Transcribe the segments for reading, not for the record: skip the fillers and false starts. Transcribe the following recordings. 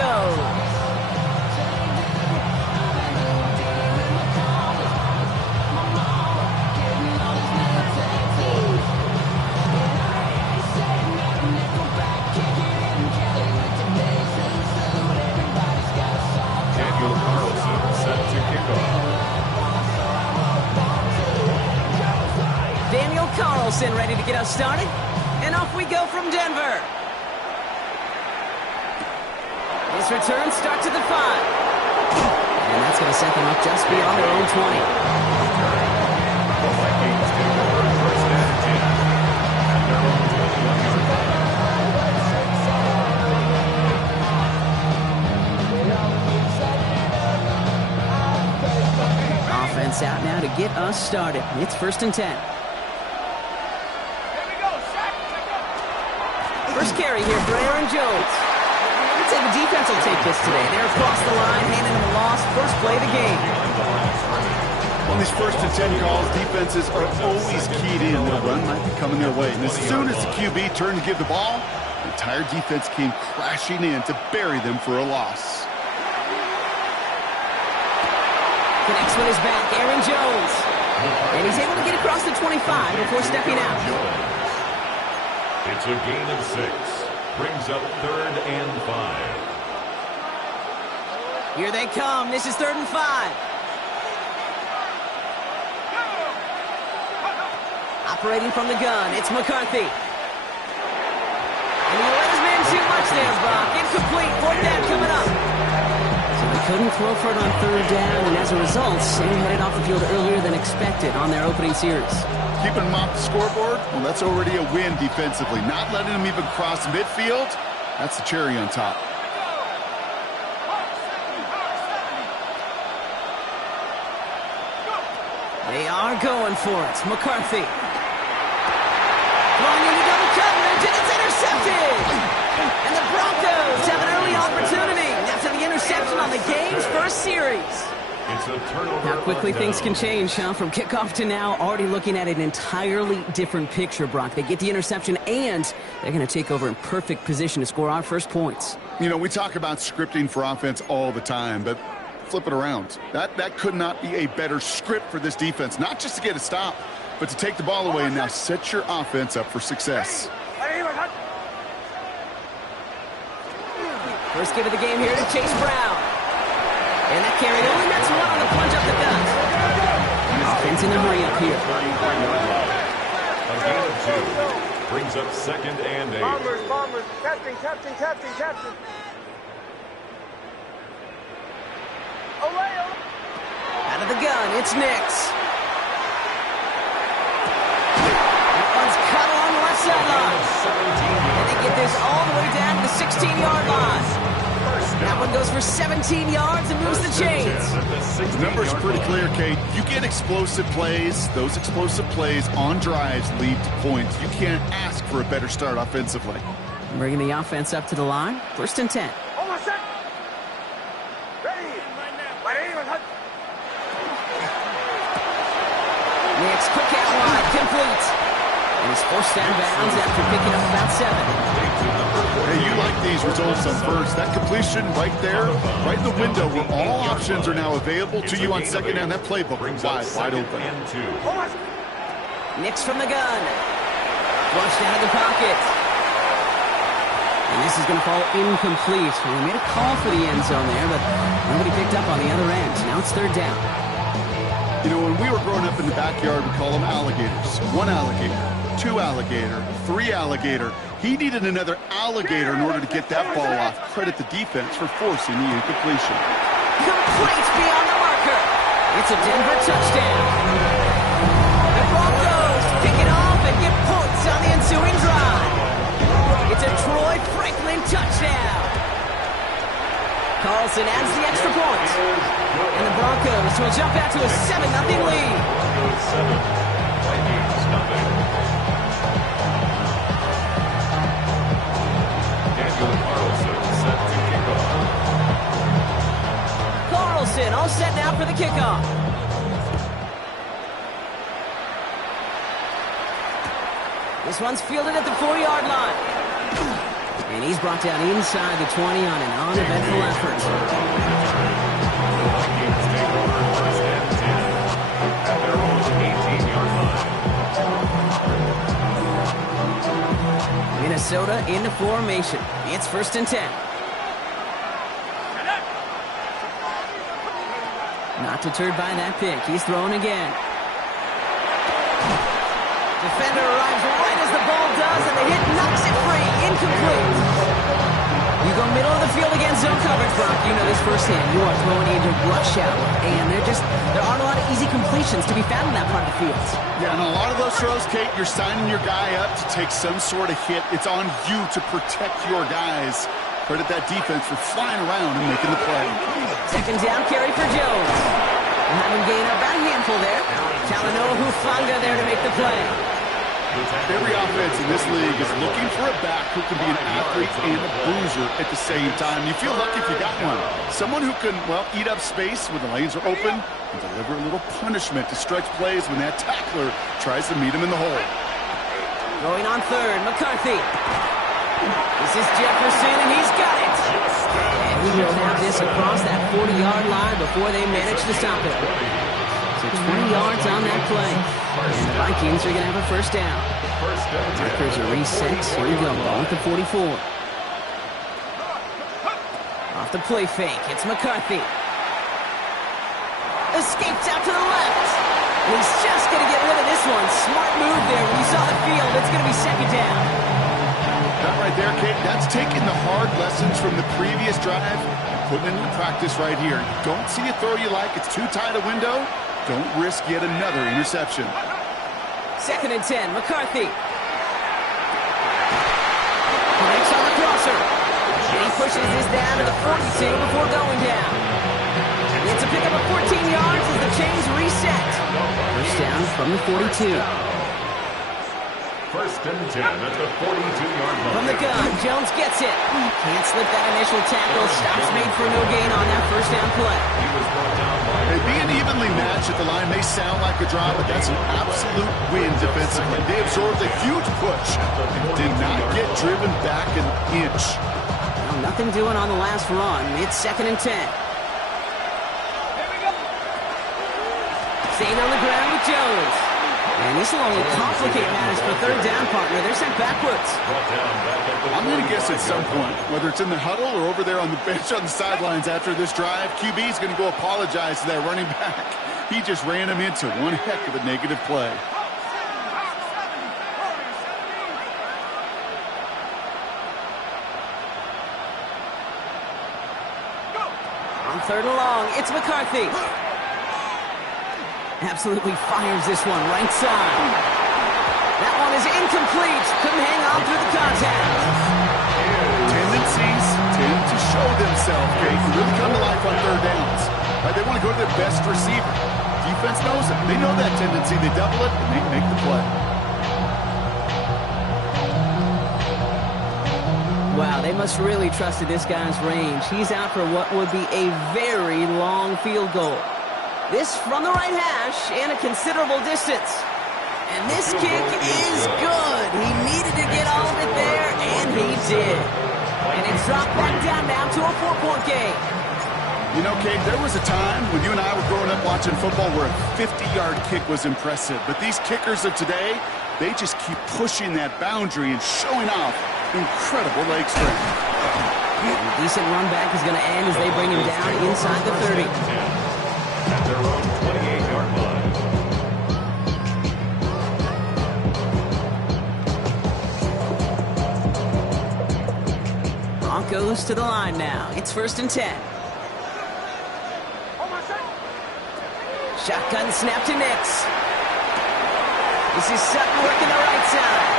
Broncos. Daniel Carlson set to kick off. Daniel Carlson ready to get us started. And off we go from Denver. This return starts at the 5. And that's going to set them up just beyond their own 20. The Vikings take over first and 10 at their own 21-yard line. Offense out now to get us started. It's 1st and 10. First carry here for Aaron Jones. I'd say the defense will take this today. They're across the line, handing them a loss. First play of the game. On these 1st and 10 calls, defenses are always keyed in. The run might be coming their way. And as soon as the QB turned to give the ball, the entire defense came crashing in to bury them for a loss. Connects with his back, Aaron Jones. And he's able to get across the 25 before stepping out. It's a gain of 6. Brings up 3rd and 5. Here they come. This is 3rd and 5. Operating from the gun, it's McCarthy. And he let his man too much there, Brock. Incomplete. 4th down coming up. So they couldn't throw for it on 3rd down, and as a result, they headed off the field earlier than expected on their opening series. Keeping them off the scoreboard, well, that's already a win defensively. Not letting them even cross midfield, that's the cherry on top. They are going for it. McCarthy. Throwing into double coverage, and it's intercepted! And the Broncos have an early opportunity after the interception on the game's first series. It's a turnover. How quickly on things down. can change, huh? From kickoff to now, already looking at an entirely different picture, Brock. They get the interception, and they're going to take over in perfect position to score our first points. You know, we talk about scripting for offense all the time, but flip it around. That could not be a better script for this defense, not just to get a stop, but to take the ball away and now set your offense up for success. First give of the game here to Chase Brown. And that carry only nets one on the plunge up the gut. Offense in the hurry up here. A gain of 2. Brings up 2nd and 8. Bombers. Captain. Away. Out of the gun, it's Nix. That one's cut along the left sideline. And they get this all the way down to the 16-yard line. That one goes for 17 yards and moves the chains. The number's pretty clear, Kate. You get explosive plays. Those explosive plays on drives lead to points. You can't ask for a better start offensively. Bringing the offense up to the line. 1st and 10. Almost set. Ready. Nix, quick out wide, complete. And he's forced out of bounds after picking up about 7. Hey, you like these results on first. That completion right there, right in the window where all options are now available to you on 2nd down. That playbook wide open. And 2. Nix from the gun. Flushed out of the pocket. And this is going to fall incomplete. Well, they made a call for the end zone there, but nobody picked up on the other end. Now it's 3rd down. You know, when we were growing up in the backyard, we call them alligators. 1 alligator, 2 alligator, 3 alligator. He needed another alligator in order to get that ball off. Credit the defense for forcing the incompletion. Complete beyond the marker. It's a Denver touchdown. The Broncos pick it off and get points on the ensuing drive. It's a Troy Franklin touchdown. Carlson adds the extra point. And the Broncos will jump out to a 7-0 lead. Broncos 7, Vikings nothing. Daniel Carlson set to kick off. Carlson all set now for the kickoff. This one's fielded at the 4-yard line. And And he's brought down inside the 20 on an uneventful effort. Vikings take over first and 10 at their own 18-yard line. Minnesota into formation. It's first and 10. Not deterred by that pick. He's throwing again. Defender arrives right as the ball does, and the hit knocks it free. Incomplete. You go middle of the field against zone coverage, Brock. You know this firsthand. You are throwing into rush hour, and there aren't a lot of easy completions to be found in that part of the field. Yeah, and a lot of those throws, Kate, you're signing your guy up to take some sort of hit. It's on you to protect your guys. Credit that defense for flying around and making the play. Second down carry for Jones. We'll have him gain about a handful there. Talanoa Hufanga there to make the play. Every offense in this league is looking for a back who can be an athlete and a bruiser at the same time. You feel lucky if you got one. Someone who can, well, eat up space when the lanes are open and deliver a little punishment to stretch plays when that tackler tries to meet him in the hole. Going on third, McCarthy. This is Jefferson, and he's got it. And he will have this across that 40-yard line before they manage to stop it. So 20 yards on that play. And the Vikings are going to have a first down. Markers are reset. Here we go. Ball at the 44. Off the play fake. It's McCarthy. Escapes out to the left. And he's just going to get rid of this one. Smart move there. When you saw the field, it's going to be second down. That right there, Kate, that's taking the hard lessons from the previous drive and putting it into practice right here. You don't see a throw you like. It's too tight a window. Don't risk yet another interception. Second and 10, McCarthy. Connects on the crosser. And he pushes this down to the 42 before going down. It's a pickup of 14 yards as the chains reset. First down from the 42. First and 10 at the 42-yard line. From the gun, Jones gets it. Can't slip that initial tackle. Stops made for no gain on that first down play. He was brought down by Being evenly matched at the line may sound like a draw, but that's an absolute win defensively. They absorbed a huge push and did not get driven back an inch. Well, nothing doing on the last run. It's second and 10. Staying on the ground with Jones. And this will only complicate matters for third down, partner. They're sent backwards. I'm going to guess at some point, whether it's in the huddle or over there on the bench on the sidelines after this drive, QB is going to go apologize to that running back. He just ran him into one heck of a negative play. On third and long, it's McCarthy. Absolutely fires this one right side. That one is incomplete. Couldn't hang on through the contact. Tendencies tend to show themselves, Kate, to really come to life on third downs. Right? They want to go to their best receiver. Defense knows it. They know that tendency. They double it, and they make the play. Wow, they must really trust this guy's range. He's out for what would be a very long field goal. This from the right hash and a considerable distance. And this kick is good. He needed to get all of it there, and he did. And it's dropped back down now to a 4-point game. You know, Kate, there was a time when you and I were growing up watching football where a 50-yard kick was impressive. But these kickers of today, they just keep pushing that boundary and showing off incredible leg strength. A decent run back is going to end as they bring him down inside the 30. At their own 28-yard line. Broncos to the line now. It's first and 10. Shotgun snap to Nix. This is Sutton working the right side.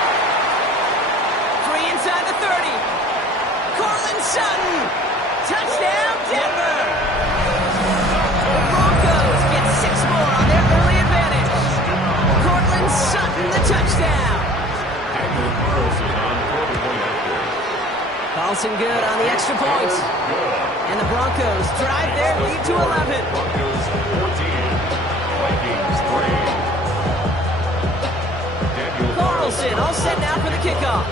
Free inside the 30. Cortland Sutton. Touchdown, Denver. The Broncos get 6 more on their early advantage. Cortland Sutton, the touchdown. Carlson good on the extra point. And the Broncos drive their lead to 11. Broncos 14. Vikings 3. Carlson all set now for the kickoff.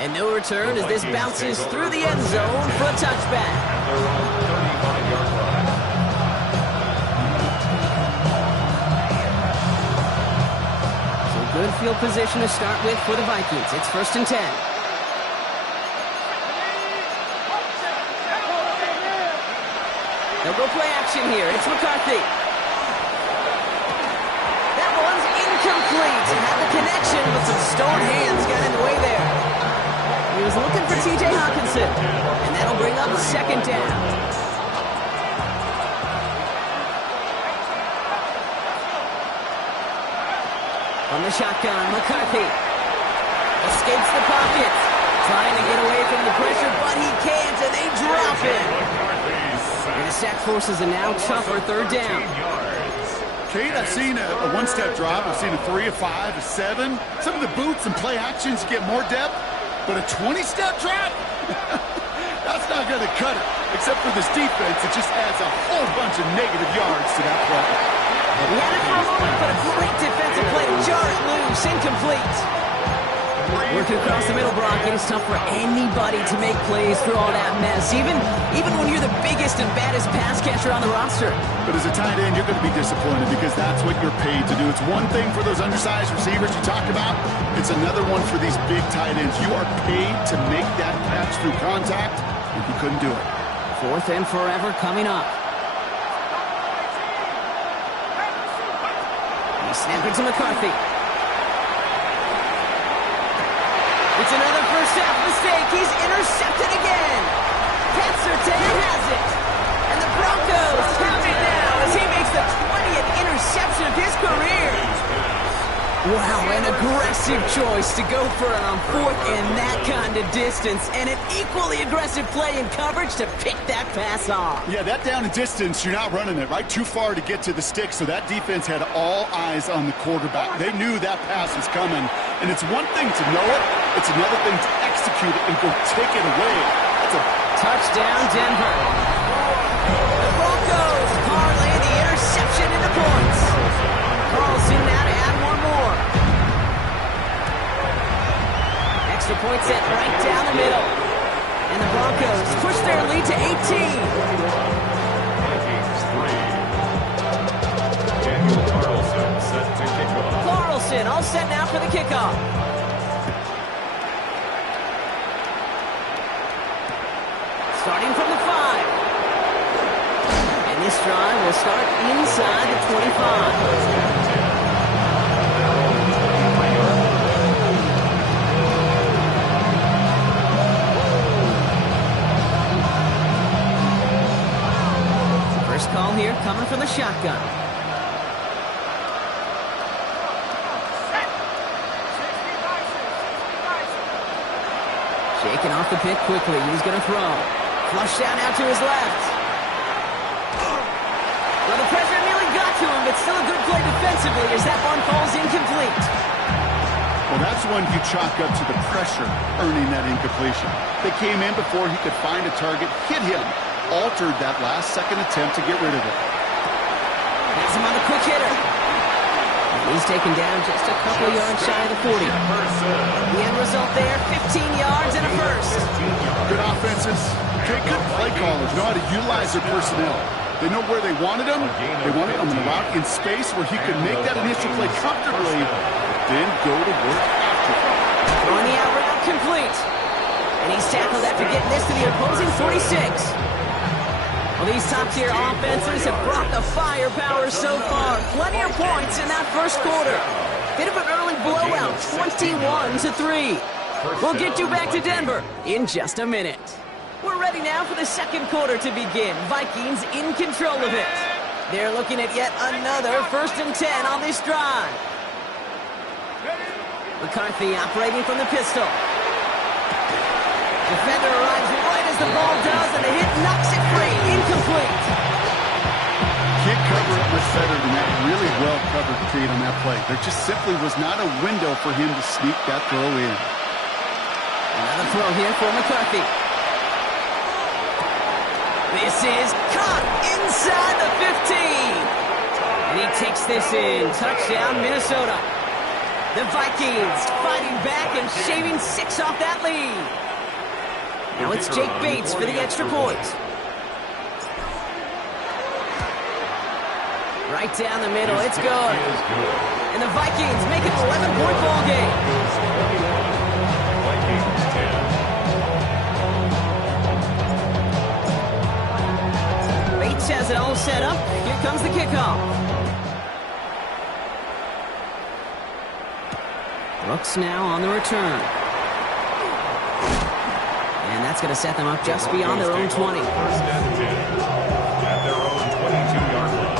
And no return as this bounces through the end zone for a touchback. And they're on the 35-yard line. So good field position to start with for the Vikings. It's 1st and 10. They'll go play action here. It's McCarthy. That one's incomplete. He had the connection, but some stone hands got in the way there. He was looking for T.J. Hockenson, and that'll bring up 2nd down. From the shotgun, McCarthy escapes the pocket, trying to get away from the pressure, but he can't, and they drop it. And the sack forces a now tougher 3rd down. Kate, I've seen a one-step drop. I've seen a 3, a 5, a 7. Some of the boots and play actions get more depth, but a 20-step drop? That's not going to cut it. Except for this defense, it just adds a whole bunch of negative yards to that play. He had it for a moment, but a great defensive play to jar it loose. Incomplete. Working across the middle, Brock. It is tough for anybody to make plays through all that mess, even when you're the biggest and baddest pass catcher on the roster. But as a tight end, you're going to be disappointed because that's what you're paid to do. It's one thing for those undersized receivers you talk about. It's another one for these big tight ends. You are paid to make that catch through contact, and you couldn't do it. 4th and forever coming up. He snapped it to McCarthy. It's another first half mistake. He's intercepted again. Pat Surtain has it. And the Broncos have it now as he makes the 20th interception of his career. Wow, an aggressive choice to go for it on 4th and that kind of distance. And an equally aggressive play in coverage to pick that pass off. Yeah, that down and distance, you're not running it, right? Too far to get to the stick, so that defense had all eyes on the quarterback. They knew that pass was coming. And it's one thing to know it, it's another thing to execute it and go take it away. That's a touchdown, Denver. The Broncos parlay the interception into points. Carlson now to add one more. Extra point set right down the middle. And the Broncos push their lead to 18. Vikings 3. Daniel Carlson set to kick off. Carlson all set now for the kickoff. Starting from the 5. And this drive will start inside the 25. First call here coming from the shotgun. Shaking off the pick quickly. He's going to throw. Flush down out to his left. Well, the pressure nearly got to him, but still a good play defensively as that one falls incomplete. Well, that's one you chalk up to the pressure earning that incompletion. They came in before he could find a target, hit him, altered that last-second attempt to get rid of it. Has him on the quick hitter. He's taken down just a couple of yards shy of the 40. The end result there, 15 yards and a first. Good offenses. Okay, good play callers know how to utilize their personnel. They know where they wanted him. They wanted him in a route in space where he could make that initial play comfortably, then go to work after. Throwing the out route complete. And he's tackled after getting this to the opposing 46. Well, these top-tier offenses have brought the firepower so far. Plenty of points in that first quarter. Bit of an early blowout, 21-3. We'll get you back to Denver in just a minute. We're ready now for the second quarter to begin. Vikings in control of it. They're looking at yet another 1st and 10 on this drive. McCarthy operating from the pistol. Defender arrives right as the ball does, and the hit knocks it free. Incomplete. Can't cover it much better than that. Really well covered Creed on that play. There just simply was not a window for him to sneak that throw in. Another throw here for McCarthy. This is caught inside the 15. And he takes this in. Touchdown, Minnesota. The Vikings fighting back and shaving 6 off that lead. Now it's Jake Bates for the extra point. Right down the middle, it's good. And the Vikings make it an 11-point ball game. Vikings 10. Bates has it all set up. Here comes the kickoff. Brooks now on the return. And that's going to set them up just beyond their own 20. First and 10 at their own 22-yard line.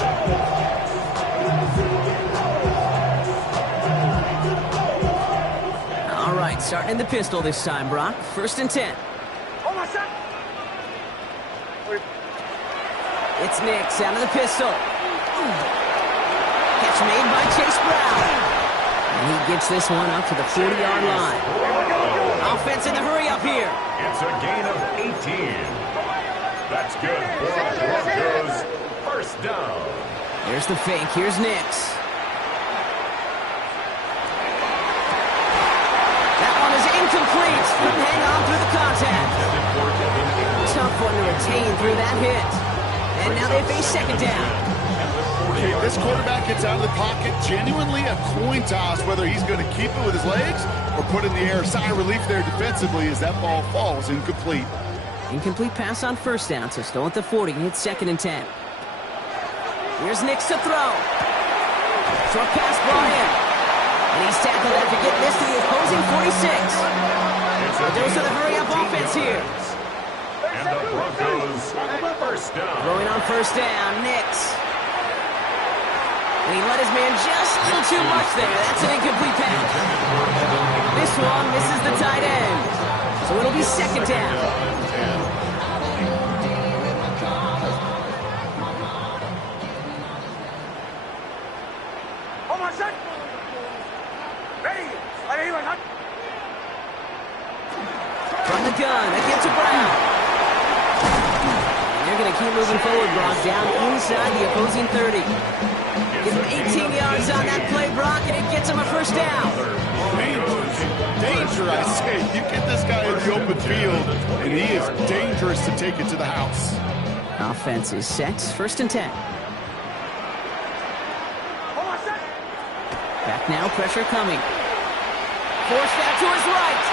All right, starting in the pistol this time, Brock. First and 10. Oh, my son! It's Nix out of the pistol. Catch made by Chase Brown. And he gets this one up to the 40-yard line. Offense in the hurry up here. It's a gain of 18. That's good for the Broncos. First down. There's the fake. Here's Nix. That one is incomplete. Couldn't hang on through the contact. Tough one to retain through that hit. And now they face second down. Okay, this quarterback gets out of the pocket, genuinely a coin toss whether he's going to keep it with his legs or put it in the air. Sigh of relief there defensively as that ball falls incomplete. Incomplete pass on first down, so still at the 40. It's second and 10. Here's Nix to throw. Short pass brought in. And he's tackled after getting this to the opposing 46. But those are the hurry-up offense here. And the Broncos first down. Throwing on first down, Nix. And he let his man just a little too much there. That's an incomplete pass. This one misses the tight end. So it'll be second down. Oh, my son! Ready! From the gun, again to Brown. And they're going to keep moving forward, Brock, down inside the opposing 30. Give him 18 yards on that play, Brock, and it gets him a first down. Danger, I say. You get this guy in the open field, and he is dangerous to take it to the house. Offense is set. First and 10. Back now, pressure coming. Forced out to his right.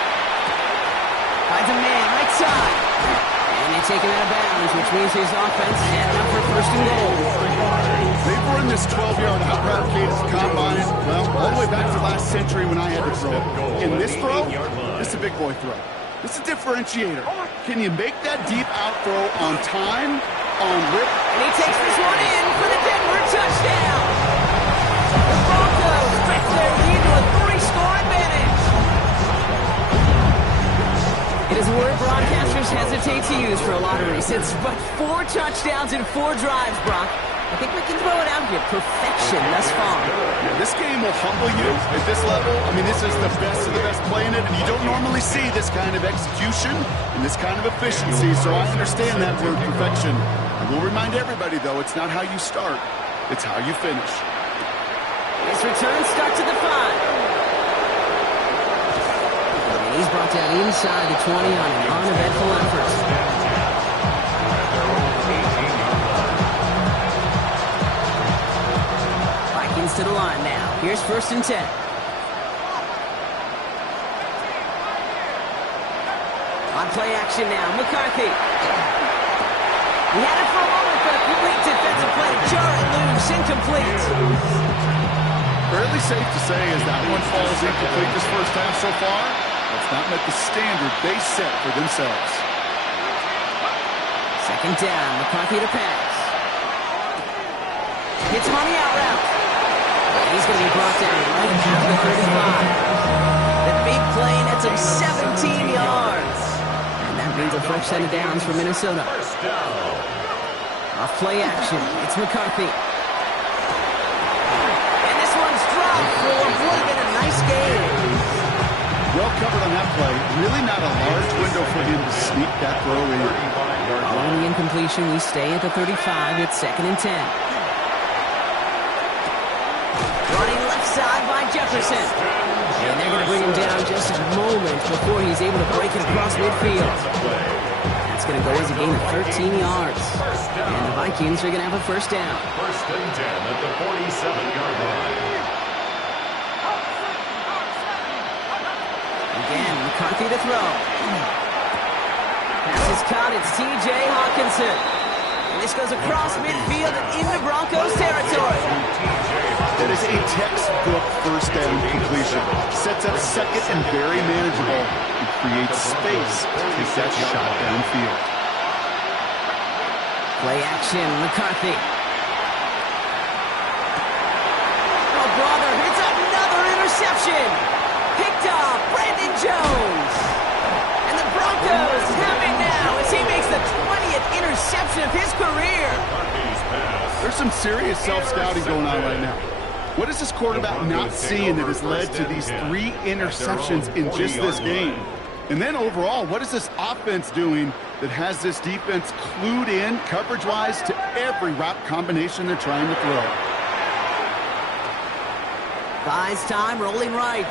Finds a man, right side. And they take him out of bounds, which means his offense set up for first and goal. They've run this 12-yard out-route cadence combine, well, all the way back to last century when I had to throw. In this throw, it's a big boy throw. It's a differentiator. Can you make that deep out throw on time, on rip? And he takes this one in for the Denver touchdown. The Broncos stretch their lead to a 3-score advantage. It is a word broadcasters hesitate to use for a lottery since but 4 touchdowns in 4 drives, Brock. I think we can throw it out here. Perfection thus far. Yeah, this game will humble you at this level. I mean, this is the best of the best playing it, and you don't normally see this kind of execution and this kind of efficiency, so I understand that word perfection. I will remind everybody, though, it's not how you start, it's how you finish. His return starts at the 5. And he's brought down inside the 20 on an uneventful effort. To the line now. Here's first and 10. On play action now. McCarthy. He had it for a moment, but a complete defensive play to jar it loose. Incomplete. Fairly safe to say as that one falls incomplete this first half so far, it's not met the standard they set for themselves. Second down. McCarthy to pass. Hits him on the out route. He's going to be brought down right after the 35. The big play nets him 17 yards. And that means a fresh set of downs for Minnesota. Off play action. It's McCarthy. And this one's dropped for what would have been a nice game. Well covered on that play. Really not a large window for him to sneak that throw in. Following the incompletion, we stay at the 35. It's second and 10. Running left side by Jeff And they're going to bring him down just a moment before he's able to break it across midfield. That's going to go as a gain of 13 yards. And the Vikings are going to have a first down. First and 10 at the 47-yard line. Again, McCarthy to throw. Pass is caught. It's T.J. Hawkinson. And this goes across midfield and into Broncos territory. That is a textbook first down completion. Sets up second and very manageable and creates space to take that shot downfield. Play action, McCarthy. Oh, brother, it's another interception. Picked off Brandon Jones. And the Broncos have it now as he makes the 20th interception of his career. There's some serious self-scouting going on right now. What is this quarterback not seeing that has led to these 3 interceptions in just this game? And then overall, what is this offense doing that has this defense clued in, coverage-wise, to every route combination they're trying to throw? Buys time, rolling right.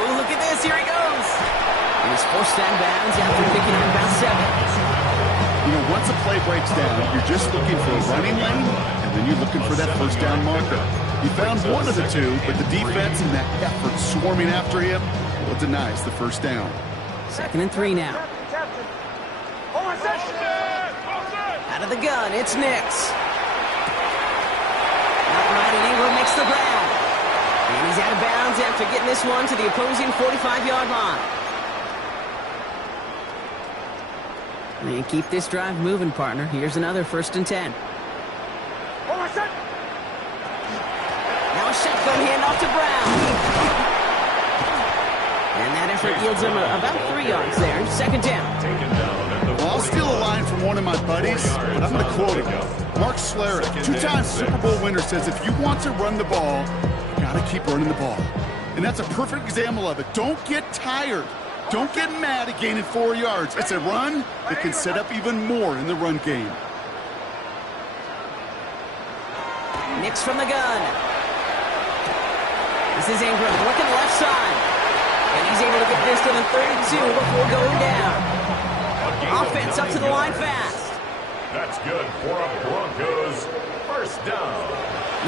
Oh, look at this, here he goes. And he's forced out of bounds after picking up about 7. You know, once a play breaks down, you're just looking for a running lane, and then you're looking for that first down marker. You found one of the two, but the defense and that effort swarming after him, well, denies the first down. 2nd and 3 now. Out of the gun, it's Nix. Outright, and Ingram makes the grab. And he's out of bounds after getting this one to the opposing 45-yard line. And keep this drive moving, partner. Here's another 1st and 10. Now a shotgun handoff to Brown. And that effort yields him about 3 yards there. 2nd down. Well, I'll steal a line from one of my buddies, but I'm going to quote him. Mark Schlereth, 2-time Super Bowl winner, says if you want to run the ball, you got to keep running the ball. And that's a perfect example of it. Don't get tired. Don't get mad at gaining 4 yards. It's a run that can set up even more in the run game. Nix from the gun. This is Ingram looking left side. And he's able to get this to the 32 before going down. Offense up to the line fast. That's good for a Broncos first down.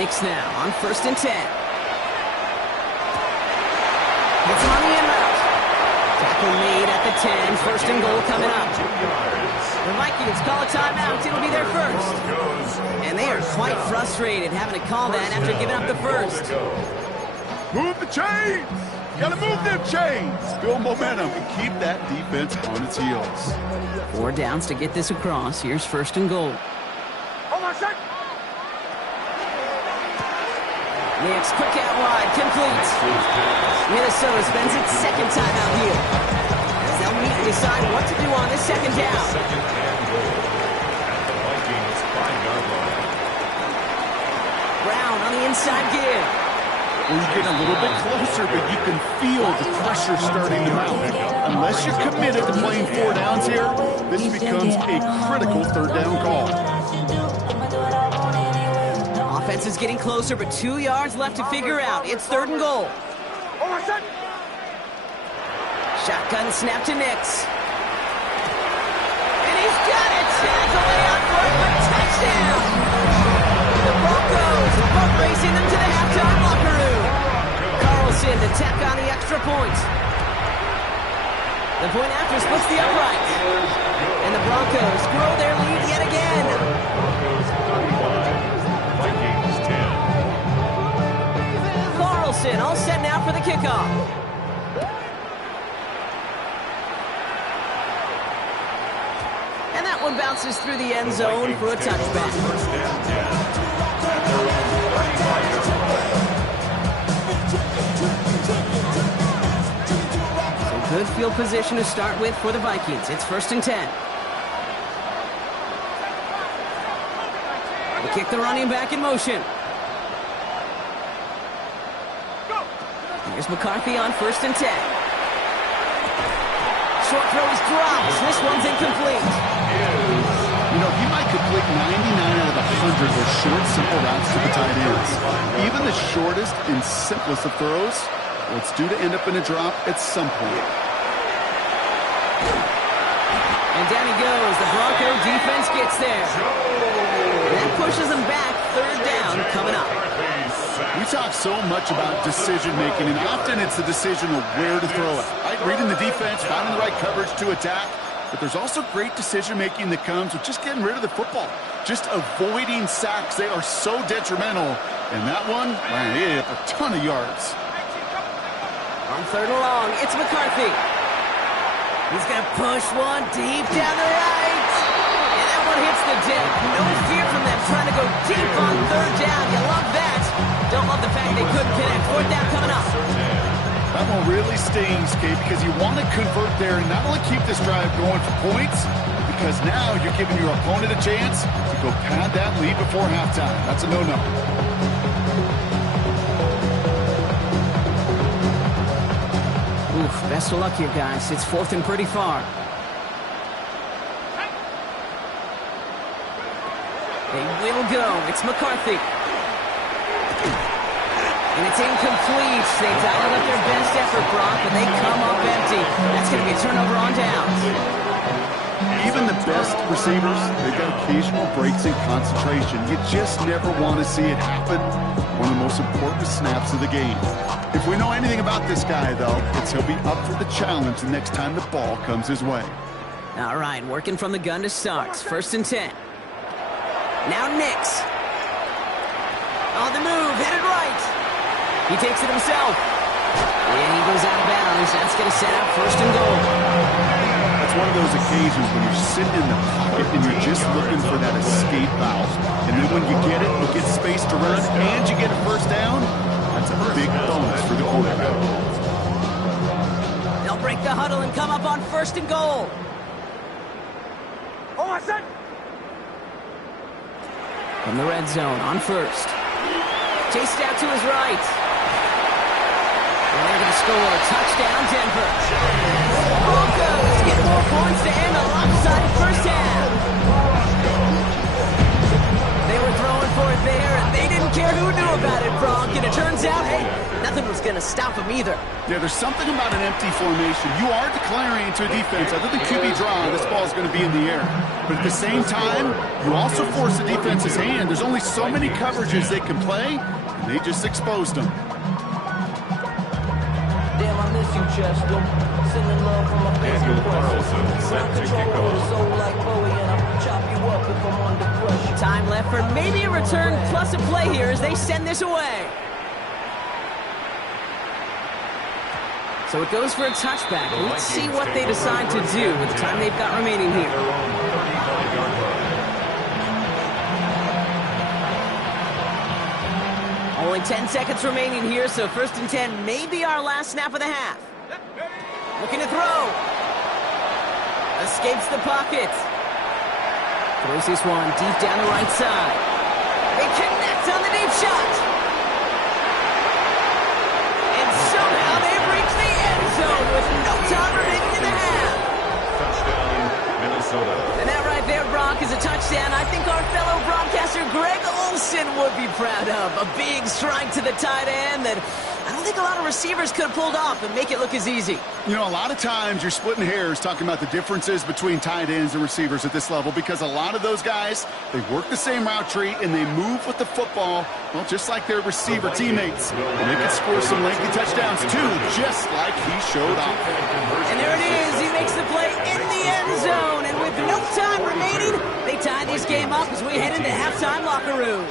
Nix now on 1st and 10. It's on the in route. Tackle made at the 10. 1st and goal coming up. The Vikings call a timeout. It'll be their first. And they are quite frustrated having to call that after giving up the first. Move the chains! You gotta move them chains! Build momentum and keep that defense on its heels. 4 downs to get this across. Here's 1st and goal. Nix, quick out wide, complete. Minnesota spends its 2nd timeout here. As they'll meet and decide what to do on this 2nd down. Brown on the inside give. Well, you get a little bit closer, but you can feel the pressure starting to mount. Unless you're committed to playing 4 downs here, this becomes a critical 3rd down call. Offense is getting closer, but 2 yards left to figure out. It's 3rd and goal. Shotgun snap to Nix. And he's got it! Tags away on foot, but touchdown! The Broncos boat racing them to the halftime locker room. Carlson to tack on the extra point. The point after splits the upright. And the Broncos grow their lead yet again. Carlson all set now for the kickoff. And that one bounces through the end zone for a touchback. So good field position to start with for the Vikings. It's 1st and 10. They kick the running back in motion. Here's McCarthy on 1st and 10. Short throw is dropped. This one's incomplete. You know, he might complete 99 out of under those short, simple routes to the tight ends. Even the shortest and simplest of throws, well, it's due to end up in a drop at some point. And down he goes. The Bronco defense gets there. And that pushes them back. Third down coming up. We talk so much about decision-making, and often it's the decision of where to throw it. Right? Reading the defense, finding the right coverage to attack. But there's also great decision-making that comes with just getting rid of the football. Just avoiding sacks. They are so detrimental. And that one, man, he hit a ton of yards. On third and long, it's McCarthy. He's going to push one deep down the right. And that one hits the deck. No fear from them trying to go deep on third down. You love that. Don't love the fact they couldn't connect. Fourth down coming up. That one really stings, Kate, because you want to convert there and not only keep this drive going for points, because now you're giving your opponent a chance to go pad that lead before halftime. That's a no-no. Oof, best of luck here, guys. It's fourth and pretty far. They will go. It's McCarthy. And it's incomplete. They dialed up their best effort, Brock, but they come up empty. That's going to be a turnover on downs. Even the best receivers, they've got occasional breaks in concentration. You just never want to see it happen. One of the most important snaps of the game. If we know anything about this guy, though, it's he'll be up for the challenge the next time the ball comes his way. All right, working from the gun to start. First and 10. Now Nix. On the move, headed right. He takes it himself. And he goes out of bounds. That's going to set up first and goal. That's one of those occasions when you're sitting in the pocket and you're just looking for that escape valve. And then when you get it, you get space to run, and you get a first down. That's a big bonus for the quarterback. They'll break the huddle and come up on first and goal. On my son. From the red zone on first. Chased out to his right. And they're going to score. Touchdown, Denver. Broncos get more points to end a lopsided first half. They were throwing for it there, and they didn't care who knew about it, Bronk. And it turns out, hey, nothing was going to stop them either. Yeah, there's something about an empty formation. You are declaring to a defense, other than QB draw, this ball is going to be in the air. But at the same time, you also force the defense's hand. There's only so many coverages they can play, and they just exposed them. Damn, I miss you, Chester. Sending love from my Daniel Carlson set to kick off. Time left for maybe a return plus a play here as they send this away. So it goes for a touchback. Let's see what they decide to do with the time they've got remaining here. Only 10 seconds remaining here, so first and 10 may be our last snap of the half. Looking to throw. Escapes the pocket. Throws this one deep down the right side. They connect on the deep shot. And somehow they've reached the end zone with no time remaining in the half. Touchdown, Minnesota. And that right there, Brock, is a touchdown I think our fellow broadcaster Greg Olsen would be proud of. A big strike to the tight end that I don't think a lot of receivers could have pulled off and make it look as easy. You know, a lot of times you're splitting hairs talking about the differences between tight ends and receivers at this level because a lot of those guys, they work the same route tree and they move with the football, well, just like their receiver teammates. And they can score some lengthy touchdowns too, just like he showed off. And there it is. He makes the play in the end zone. And with no time remaining, they tie this game up as we head into halftime locker rooms.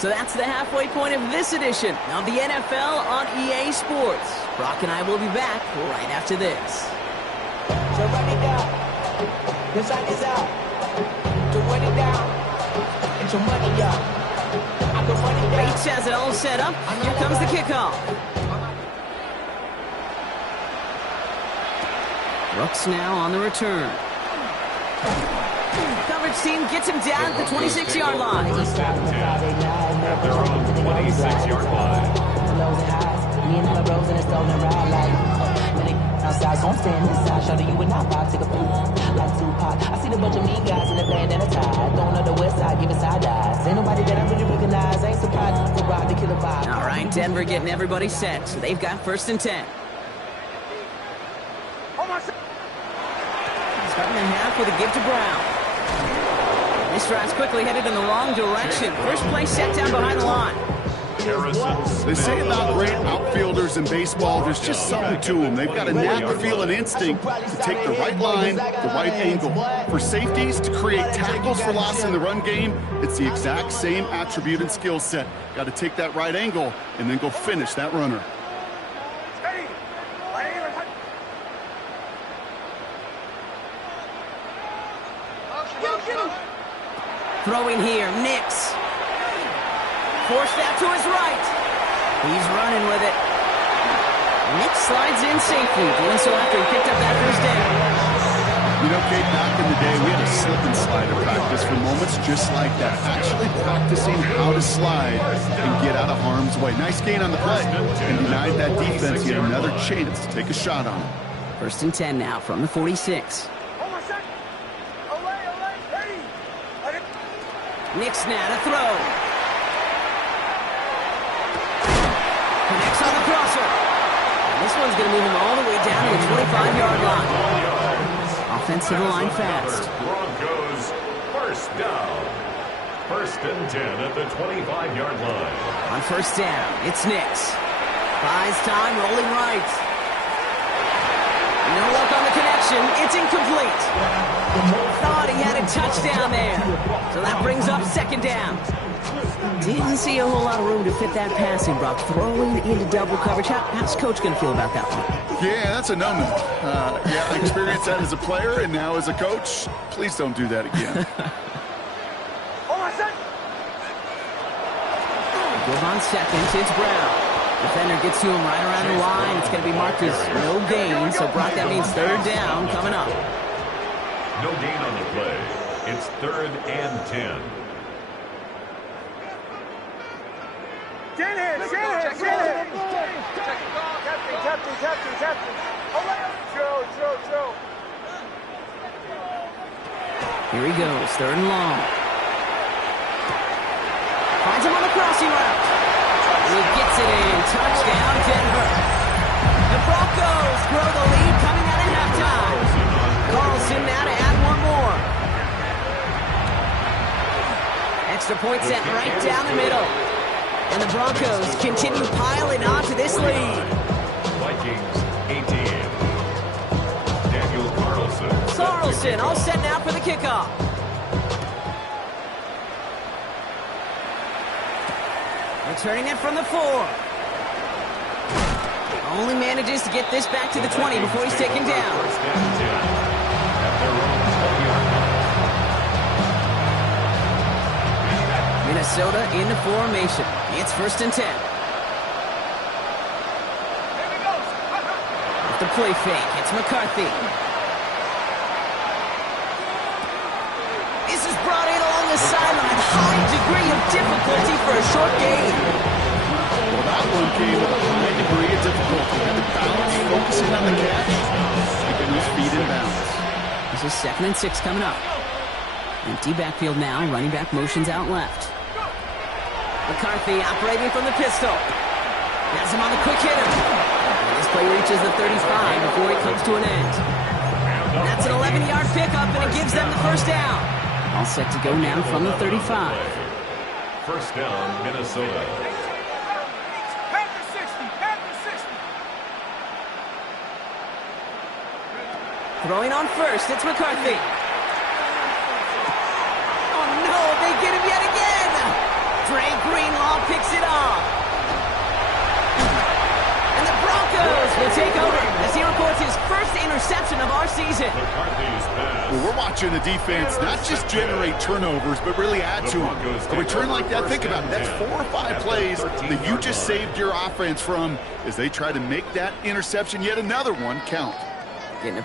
So that's the halfway point of this edition of the NFL on EA Sports. Brock and I will be back right after this. So run it down. The sun is out. To run it down. It's your money, y'all. I can run it down. Bates has it all set up. Here comes the kickoff. Brooks now on the return. Coverage team gets him down at the 26-yard line. At their own 26-yard line. Outside, gon' stand inside, show you and I vibe, take a peek. Like Tupac, I see the bunch of mean guys in the band and a tie. Going on the west side, giving side eyes. Ain't nobody that I really recognize, ain't surprised to ride the killer vibe. All right, Denver getting everybody set, so they've got 1st and 10. Starting in half with a give to Brown. This drive's quickly headed in the wrong direction. First play set down behind the line. They say about great outfielders in baseball, there's just something to them. They've got a knack, a feel, an instinct to take the right line, the right angle. For safeties, to create tackles for loss in the run game, it's the exact same attribute and skill set. Got to take that right angle and then go finish that runner. Throwing here, Nix. Forced out to his right. He's running with it. Nix slides in safely, doing so after he picked up that 1st down. You know, Kate, back in the day, we had a slip and slide in practice for moments just like that. Actually practicing how to slide and get out of harm's way. Nice gain on the play. And denied that defense yet another chance to take a shot on it. 1st and 10 now from the 46. Nix now to throw. Connects on the crosser. And this one's going to move him all the way down to the 25-yard line. Offensive line fast. Broncos, 1st down. 1st and 10 at the 25-yard line. On 1st down, it's Nix. Buys time, rolling right. No luck on the connection. It's incomplete. Thought he had a touchdown there. So that brings up 2nd down. Didn't see a whole lot of room to fit that passing, Brock. Throwing into double coverage. How's Coach going to feel about that one? Yeah, that's a no-no. Yeah, I experienced that as a player and now as a coach. Please don't do that again. Goes on 2nd, it's Brown. Defender gets to him right around the line. It's going to be marked as no gain. So, Brock, that means 3rd down coming up. No gain on the play. It's 3rd and 10. Shanahan. Captain. Joe. Here he goes, 3rd and long. Finds him on the crossing route. He gets it in. Touchdown, Denver. The Broncos grow the lead coming out at halftime. Carlson now to add one more. Extra point set right down the middle. And the Broncos continue piling onto this lead. Vikings, 18. Daniel Carlson. Carlson all set now for the kickoff. Returning it from the 4. Only manages to get this back to the 20 before he's taken down. Minnesota in the formation. It's 1st and 10. With the play fake, it's McCarthy. This is brought in along the sideline. High degree of difficulty for a short gain. Well, that one came with a high degree of difficulty. Had to balance, focusing on the catch, keeping his feet in bounds. This is 2nd and 6 coming up. Empty backfield now. Running back motions out left. McCarthy operating from the pistol. Has him on the quick hitter. And this play reaches the 35 before it comes to an end. And that's an 11-yard pickup, and it gives them the 1st down. All set to go now from the 35. 1st down, Minnesota. Panther 60. Throwing on 1st, it's McCarthy. Oh no, they get him yet again. Dre Greenlaw picks it off. And the Broncos will take over as he records his 1st interception of our season. Well, we're watching the defense not just generate turnovers, but really add to them. A return like that, think about it. That's 4 or 5 plays that you just saved your offense from as they try to make that interception, yet another one, count. Getting a